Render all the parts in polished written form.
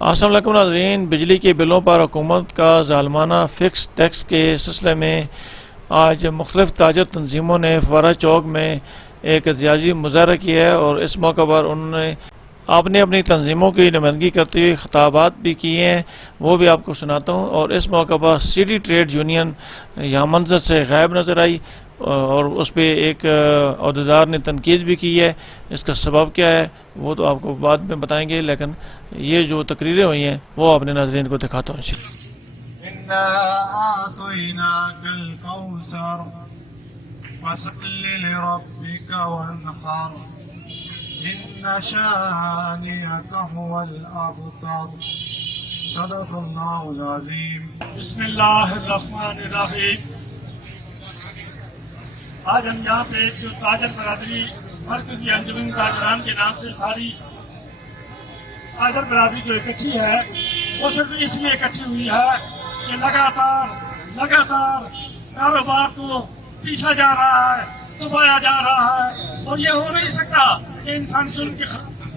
السلام علیکم ناظرین، بجلی کے بلوں پر حکومت کا ظالمانہ فکس ٹیکس کے سلسلے میں آج مختلف تاجر تنظیموں نے فوارہ چوک میں ایک احتجاجی مظاہرہ کیا ہے، اور اس موقع پر انہوں نے اپنی تنظیموں کی نمائندگی کرتے ہوئے خطابات بھی کیے ہیں، وہ بھی آپ کو سناتا ہوں۔ اور اس موقع پر سٹی ٹریڈ یونین یہاں منظر سے غائب نظر آئی، اور اس پہ ایک عہدیدار نے تنقید بھی کی ہے۔ اس کا سبب کیا ہے وہ تو آپ کو بعد میں بتائیں گے، لیکن یہ جو تقریریں ہوئی ہیں وہ اپنے ناظرین کو دکھاتا ہوں۔ إنا أعطيناك الكوثر فصل لربك وانحر إن شانئك هو الأبتر صدق الله العظيم۔ بسم اللہ الرحمن الرحیم۔ آج ہم یہاں پہ جو تاجر برادری مرکزی انجمن تاجران کے نام سے ساری تاجر برادری جو اکٹھی ہے وہ صرف اس لیے اکٹھی ہوئی ہے کہ لگاتار کاروبار کو پیچھا جا رہا ہے، دبایا جا رہا ہے، اور یہ ہو نہیں سکتا کہ انسان ظلم کے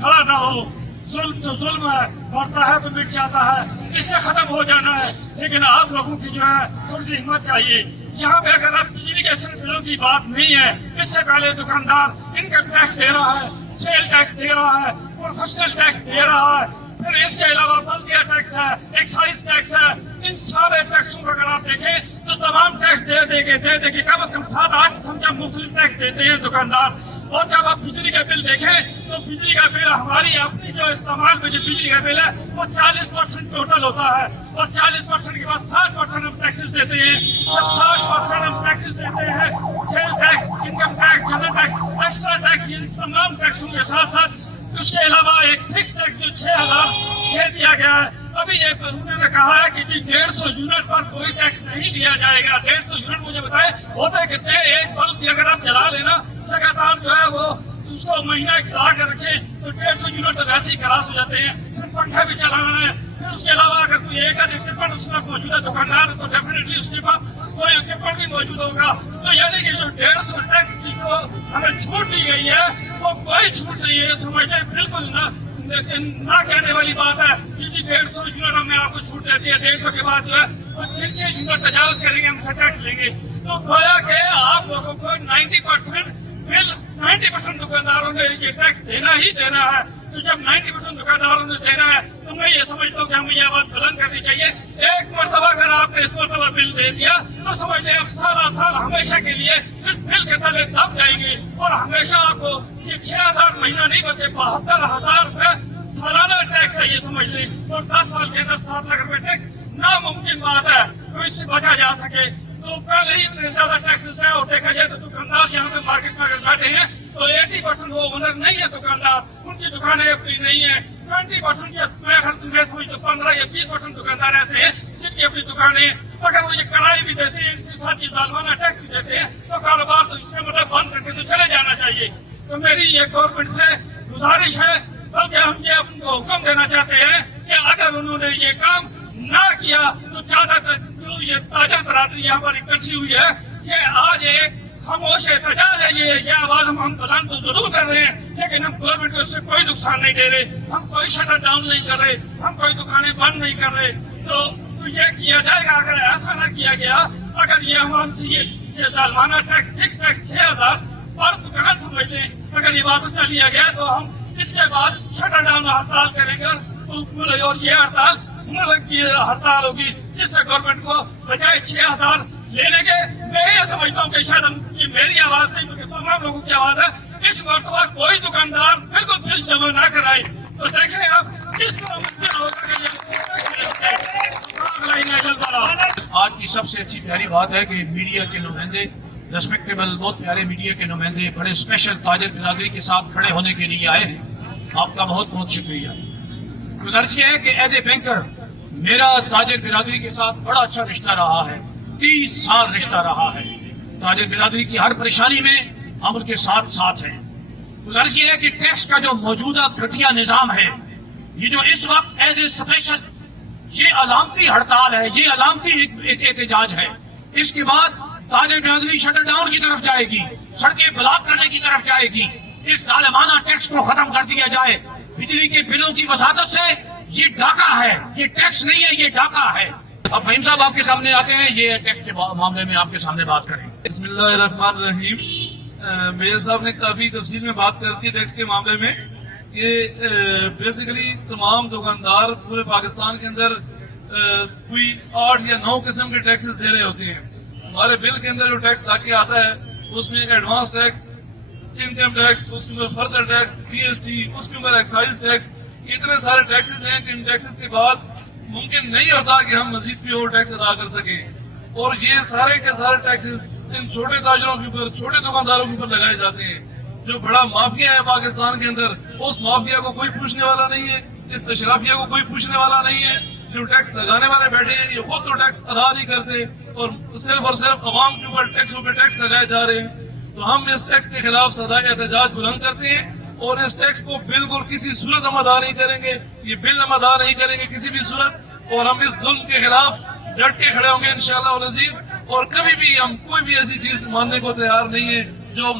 کھڑا نہ ہو۔ ظلم تو ظلم ہے، بڑھتا ہے تو مٹ جاتا ہے، اس سے ختم ہو جانا ہے۔ لیکن آپ لوگوں کی جو ہے تھوڑی سی ہمت چاہیے۔ یہاں پہ اگر آپ بجلی کے صرف بلوں کی بات نہیں ہے، اس سے پہلے دکاندار انکم ٹیکس دے رہا ہے، سیل ٹیکس دے رہا ہے، پروفیشنل ٹیکس دے رہا ہے، پھر اس کے علاوہ بلدیہ ٹیکس ہے، ایکسائز ٹیکس ہے۔ ان سارے ٹیکسوں کو اگر آپ دیکھیں تو تمام ٹیکس دے کے کم از کم 7-8 قسم کے مختلف ٹیکس دیتے ہیں دکاندار۔ اور جب آپ بجلی کا بل دیکھیں تو بجلی کا بل ہماری اپنی جو استعمال میں جو بجلی کا بل ہے وہ 40% ٹوٹل ہوتا ہے، اور 40% کے بعد 60% ہم ٹیکسز دیتے ہیں۔ جب 60% ہم ٹیکسز دیتے ہیں، sale tax, income tax, general tax, extra tax, یہ تمام ٹیکسوں کے ساتھ ساتھ اس کے علاوہ ایک فکس ٹیکس جو 6000 دے دیا گیا ہے۔ ابھی یہ انہوں نے کہا ہے کہ 150 یونٹ پر کوئی ٹیکس نہیں دیا جائے گا۔ 150 یونٹ مجھے بتائیں ہوتا ہے کتنے؟ ایک بلب بھی اگر آپ جلا لینا لگاتار جو ہے وہ اس کو مہینہ چلا کر رکھیں تو 150 یونٹ تو ویسے ہی خلاص ہو جاتے ہیں۔ پھر پنکھا بھی چلانا ہے، پھر اس کے علاوہ اگر کوئی ایک اکوپمنٹ اس میں موجود ہے دکاندار تو ڈیفینیٹلی اس کے پاس کوئی اکوپمنٹ بھی موجود ہوگا۔ تو یعنی کہ جو 150 ٹیکس کی جو ہمیں چھوٹ دی گئی ہے وہ کوئی چھوٹ نہیں ہے، سمجھیں بالکل نہ کہنے والی بات ہے۔ 150 یونٹ ہم نے آپ کو چھوٹ دیتی ہے، 150 کے بعد جو ہے وہ 6 یونٹ تجاوز کریں گے ہم سے ٹیکس لیں گے۔ تو گویا کہ آپ لوگوں کو 90% دکانداروں نے یہ ٹیکس دینا ہی دینا ہے۔ تو جب 90% دکانداروں نے دینا ہے تو میں یہ سمجھتا ہوں کہ ہمیں یہ آواز بلند کرنی چاہیے۔ ایک مرتبہ اگر آپ نے اس مرتبہ بل دے دیا تو سمجھ لیں آپ سال ہمیشہ کے لیے اس بل کے تلے دب جائیں گے، اور ہمیشہ آپ کو یہ 6000 مہینہ نہیں بلکہ 72,000 روپے سالانہ ٹیکس ہے یہ سمجھ لیں، اور 10 سال کے اندر 7 لاکھ روپے ٹیکس ناممکن بات ہے تو اس سے بچا جا سکے۔ تو پہلے ہی اتنے زیادہ ٹیکسز ہیں، اور دیکھا جائے تو دکاندار یہاں پہ مارکیٹ میں اگر بیٹھے ہیں تو 80% وہ اونر نہیں ہے دکاندار، ان کی دکانیں اپنی نہیں ہیں۔ 20% میں سمجھتا 15 یا 20% دکاندار ایسے ہیں جن کی اپنی دکانیں ہیں۔ اگر وہ یہ کڑھائی بھی دیتے ہیں، ان کے ساتھ یہ ظالمانہ ٹیکس بھی دیتے ہیں تو کاروبار تو اس سے مطلب بند کر کے تو چلے جانا چاہیے۔ تو میری یہ گورنمنٹ سے گزارش ہے، بلکہ ہم یہ ان کو حکم دینا چاہتے ہیں کہ اگر انہوں نے یہ کام نہ کیا تو زیادہ تر جو یہ تاجر برادری یہاں پر اکٹھی ہوئی ہے کہ آج ایک خاموش احتجاج ہے، یہ آواز ہم بلند تو ضرور کر رہے ہیں، لیکن ہم گورنمنٹ کو اس سے کوئی نقصان نہیں دے رہے، ہم کوئی شٹر ڈاؤن نہیں کر رہے، ہم کوئی دکانیں بند نہیں کر رہے۔ تو یہ کیا جائے گا، اگر ایسا نہ کیا گیا، اگر یہ ہم سے یہ ظالمانہ ٹیکس فکس ٹیکس 6000 پر دکان سمجھ لیں، اگر یہ واپس نہ لیا گیا تو ہم اس کے بعد شٹر ڈاؤن ہڑتال کریں گے، اور یہ ہڑتال ملک کی ہڑتال ہوگی جس سے گورنمنٹ کو بجائے 6000 لینے کے۔ میں یہ سمجھتا ہوں کہ شاید یہ میری آواز نہیں بلکہ تمام لوگوں کی آواز ہے، اس مرتبہ کوئی دکاندار بالکل بل جمع نہ کرائے۔ تو دیکھیں آپ کس طرح ممکن ہوگا کہ آج کی سب سے اچھی پیاری بات ہے کہ میڈیا کے نمائندے، ریسپیکٹیبل بہت پیارے میڈیا کے نمائندے بڑے اسپیشل تاجر برادری کے ساتھ کھڑے ہونے کے لیے آئے ہیں، آپ کا بہت بہت شکریہ۔ گزارش یہ ہے کہ ایز اے بینکر میرا تاجر برادری کے ساتھ بڑا اچھا رشتہ رہا ہے، 30 سال رشتہ رہا ہے۔ تاجر برادری کی ہر پریشانی میں ہم ان کے ساتھ ہیں۔ گزارش یہ ہے کہ ٹیکس کا جو موجودہ گھٹیا نظام ہے، یہ جو اس وقت ایز اے اسپیشل یہ علامتی ہڑتال ہے، یہ علامتی احتجاج ہے، اس کے بعد تاجر برادری شٹر ڈاؤن کی طرف جائے گی، سڑکیں بلاک کرنے کی طرف جائے گی۔ اس ظالمانہ ٹیکس کو ختم کر دیا جائے، بجلی کے بلوں کی وساطت سے یہ ڈاکہ ٹیکس نہیں ہے، یہ ڈاکہ ہے. اب فہیم صاحب آپ کے سامنے آتے ہیں، یہ ٹیکس کے معاملے میں آپ کے سامنے بات کریں. بسم اللہ الرحمن الرحیم. میجر صاحب نے کافی تفصیل میں بات کر دی ٹیکس کے معاملے میں. یہ بیسیکلی تمام دکاندار پورے پاکستان کے اندر کوئی 8 یا 9 قسم کے ٹیکسز دے رہے ہوتے ہیں. ہمارے بل کے اندر جو ٹیکس لا کے آتا ہے اس میں ایڈوانس ٹیکس، انکم ٹیکس، اس کے اوپر further tax, P S T, اس کے اوپر ایکسائز ٹیکس، اتنے سارے ٹیکسز ہیں کہ ان ٹیکسز کے بعد ممکن نہیں ہوتا کہ ہم مزید بھی اور ٹیکس ادا کر سکیں. اور یہ سارے کے سارے ٹیکسز ان چھوٹے تاجروں کے اوپر، چھوٹے دکانداروں کے اوپر لگائے جاتے ہیں. جو بڑا مافیا ہے پاکستان کے اندر، اس مافیا کو کوئی پوچھنے والا نہیں ہے، اس اشرافیہ کو کوئی پوچھنے والا نہیں ہے. جو ٹیکس لگانے والے بیٹھے ہیں یہ خود تو ٹیکس ادا نہیں کرتے اور صرف عوام کے اوپر ٹیکسوں پہ ٹیکس لگائے جا رہے ہیں. تو ہم اس ٹیکس کے خلاف سزائے احتجاج بلند کرتے ہیں اور اس ٹیکس کو بالکل کسی صورت ہم ادا نہیں کریں گے. یہ بل ہم ادا نہیں کریں گے کسی بھی صورت، اور ہم اس ظلم کے خلاف ڈٹ کے کھڑے ہوں گے انشاءاللہ العزیز. اور کبھی بھی ہم کوئی بھی ایسی چیز ماننے کو تیار نہیں ہے جو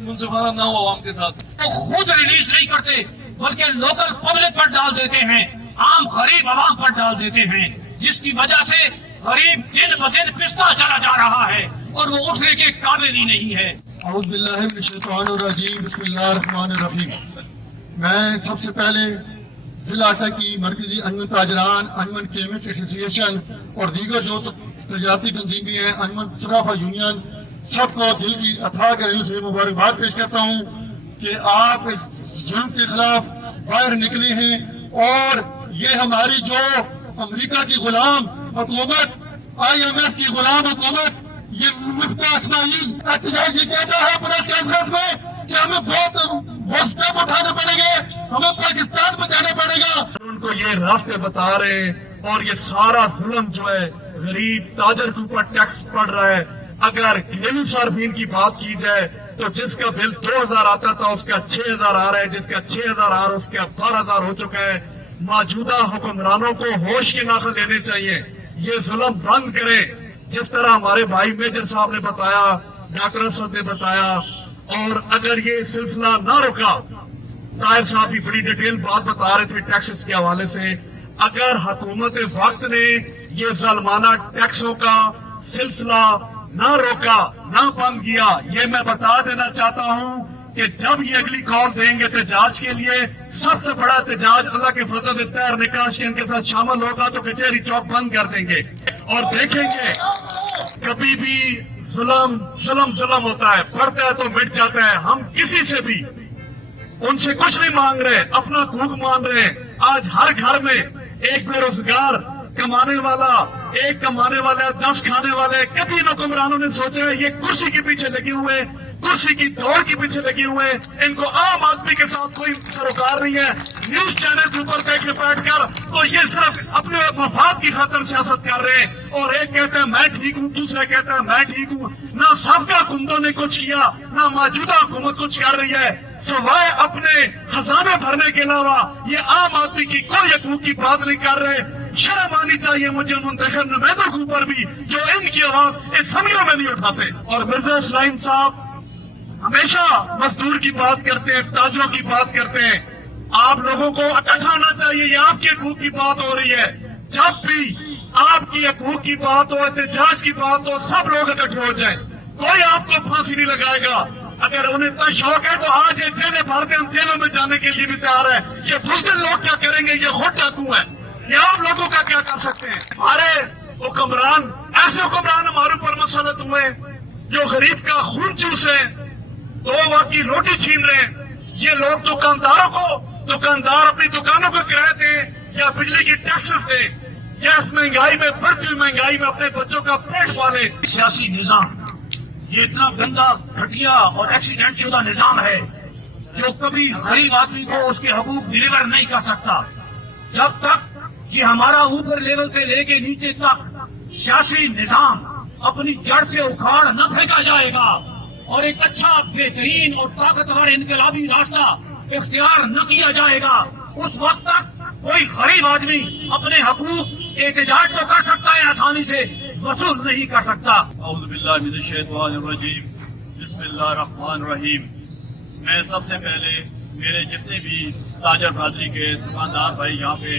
منصفانہ نہ ہو عوام کے ساتھ. وہ خود ریلیز نہیں کرتے بلکہ لوکل پبلک پر ڈال دیتے ہیں، عام غریب عوام پر ڈال دیتے ہیں، جس کی وجہ سے غریب دن بدن پستا چلا جا رہا ہے اور وہ اٹھنے کے قابل ہی نہیں ہے. اعوذ باللہ من الشیطان الرجیم. بسم اللہ الرحمن الرحیم. میں سب سے پہلے ضلع اٹا کی مرکزی انجمن تاجران، انجمن کیمسٹ ایسوسی ایشن اور دیگر جو تجارتی تنظیمیں ہیں، انجمن صرافہ یونین، سب کو دل کی اتھاہ گہرائیوں سے مبارکباد پیش کرتا ہوں کہ آپ اس ظلم کے خلاف باہر نکلے ہیں. اور یہ ہماری جو امریکہ کی غلام حکومت، IMF کی غلام حکومت، یہ مفتہ اسماعیل احتجاج یہ کہتا ہے پریس کانفرنس میں کہ ہمیں بہت اسٹیپ اٹھانے پڑیں گے، ہمیں پاکستان بچانا پڑے گا. ان کو یہ راستے بتا رہے ہیں اور یہ سارا ظلم جو ہے غریب تاجر کے اوپر ٹیکس پڑ رہا ہے. اگر گھریلو صارفین کی بات کی جائے تو جس کا بل 2000 آتا تھا اس کا 6000 آ رہا ہے، جس کا 6000 آ رہا ہے اس کا 12000 ہو چکا ہے. موجودہ حکمرانوں کو ہوش کے ناخن لینے چاہیے، یہ ظلم بند کرے. جس طرح ہمارے بھائی میجر صاحب نے بتایا، ڈاکٹر اسد نے بتایا، اور اگر یہ سلسلہ نہ رکا، طاہر صاحب بھی بڑی ڈیٹیل بات بتا رہے تھے ٹیکسز کے حوالے سے، اگر حکومت وقت نے یہ ظالمانہ ٹیکسوں کا سلسلہ نہ روکا، نہ بند کیا، یہ میں بتا دینا چاہتا ہوں کہ جب یہ اگلی کال دیں گے احتجاج کے لیے، سب سے بڑا احتجاج اللہ کے فضل سے طاہر نکاش کے ان کے ساتھ شامل ہوگا تو کچہری چوک بند کر دیں گے. اور دیکھیں گے کبھی بھی ظلم ہوتا ہے، بڑھتا ہے تو مٹ جاتا ہے. ہم کسی سے بھی ان سے کچھ نہیں مانگ رہے، اپنا حقوق مان رہے ہیں. آج ہر گھر میں ایک بے روزگار کمانے والا، ایک کمانے والا، 10 کھانے والے. کبھی ان حکمرانوں نے سوچا ہے یہ کرسی کے پیچھے لگے ہوئے، کرسی کی دوڑ کے پیچھے لگے ہوئے، ان کو عام آدمی کے ساتھ کوئی سروکار نہیں ہے. نیوز چینل کے اوپر دیکھ کے بیٹھ کر تو یہ صرف اپنے مفاد کی خاطر سیاست کر رہے ہیں. اور ایک کہتا ہے میں ٹھیک ہوں، دوسرا کہتا ہے میں ٹھیک ہوں. نہ سابقہ حکومتوں نے کچھ کیا، نہ موجودہ حکومت کچھ کر رہی ہے، سوائے اپنے خزانے بھرنے کے علاوہ یہ عام آدمی کی کوئی حقوق کی بات نہیں کر رہے. شرم آنی چاہیے مجھے ان منتخب نمائندوں کے اوپر بھی جو ان کی آواز اسمبلیوں میں نہیں اٹھاتے. اور مرزا اسلام صاحب ہمیشہ مزدور کی بات کرتے ہیں، تاجروں کی بات کرتے ہیں. آپ لوگوں کو اکٹھا ہونا چاہیے، یہ آپ کے حقوق کی بات ہو رہی ہے. جب بھی آپ کی حقوق کی بات ہو، احتجاج کی بات ہو، سب لوگ اکٹھے ہو جائیں. کوئی آپ کو پھانسی نہیں لگائے گا. اگر انہیں اتنا شوق ہے تو آج یہ جیلیں بھرتے، ہم جیلوں میں جانے کے لیے بھی تیار ہے. یہ بزدل لوگ کیا کریں گے؟ یہ خود ڈاکو ہیں. یہ آپ لوگوں کا کیا کر سکتے ہیں؟ ہمارے حکمران، ایسے حکمران ہمارے اوپر مسلط ہوئے جو غریب کا خون چوسے، 2 وقت کی روٹی چھین رہے ہیں. یہ لوگ دکاندار اپنی دکانوں کو کرایہ دیں یا بجلی کی ٹیکسز دیں یا اس مہنگائی میں، بڑھتی ہوئی مہنگائی میں اپنے بچوں کا پیٹ پالے. سیاسی نظام یہ اتنا گندا، گھٹیا اور ایکسیڈنٹ شدہ نظام ہے جو کبھی غریب آدمی کو اس کے حقوق ڈلیور نہیں کر سکتا. جب تک یہ ہمارا اوپر لیول سے لے کے نیچے تک سیاسی نظام اپنی جڑ سے اکھاڑ نہ پھینکا جائے گا اور ایک اچھا، بہترین اور طاقتور انقلابی راستہ اختیار نہ کیا جائے گا، اس وقت تک کوئی غریب آدمی اپنے حقوق احتجاج تو کر سکتا ہے، آسانی سے وصول نہیں کر سکتا. اعوذ باللہ من الشیطان الرجیم. بسم اللہ الرحمن الرحیم. میں سب سے پہلے میرے جتنے بھی تاجر برادری کے دکاندار بھائی یہاں پہ